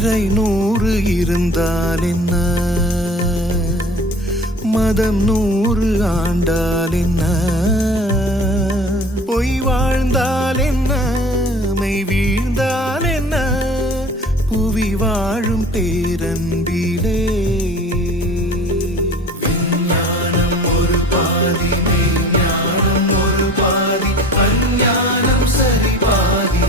இறை 100 இருந்தால் என்ன, மதம் 100 ஆண்டால் என்ன, பொய் வாழ்ந்தால் என்ன, மெய் வீழ்ந்தால் என்ன, புவி வாழும் பேரன்பிலே விஞ்ஞானம் ஒரு பாதி, மெய்ஞானம் ஒரு பாதி, அஞ்ஞானம் சரி பாதி.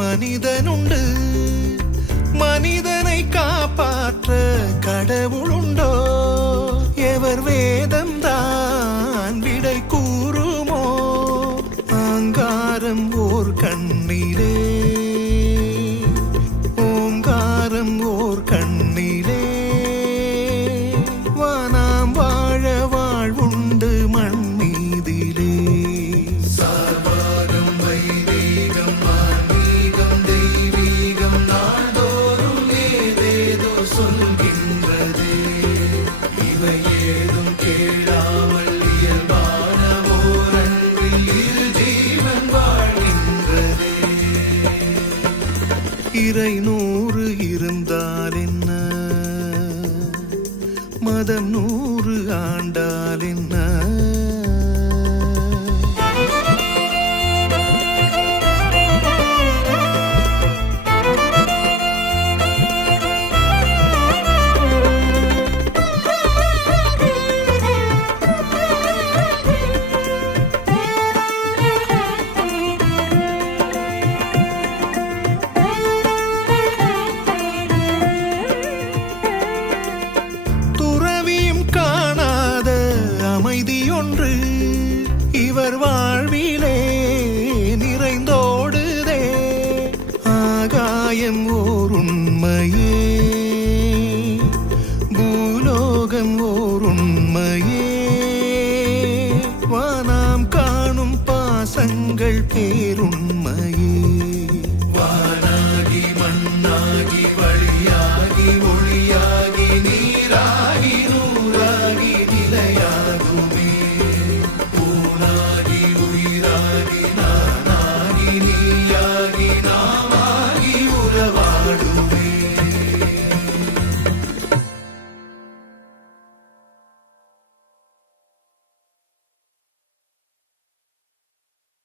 மனிதனுண்டு, மனிதனை காப்பாற்ற கடவுளுண்டோ? எவர் வேதம் தான் விடை கூறுமோ? ஆங்காரம் ஓர் கண்ணிலே, ஓங்காரம் ஓர் கண்ணிலே, வானாம் வாழ வாழ்வுண்டு மண் மீதிலே. சார்வாகம் வைதீகம் சொல்கின்றதே, இவை ஏதும் கேளாமல் இயல்பான ஓரன்பில் இரு ஜீவன் வாழ்கின்றதே. இறை 100 இருந்தால் என்ன, மதம் 100 ஆண்டால் என்ன, ஒன்று இவர் வாழ்விலே நிறைந்தோடுதே. ஆகாயம் ஓர் உண்மையே, பூலோகம் ஓர் உண்மையே, வானாம் காணும் பாசங்கள் பேருண்மையே.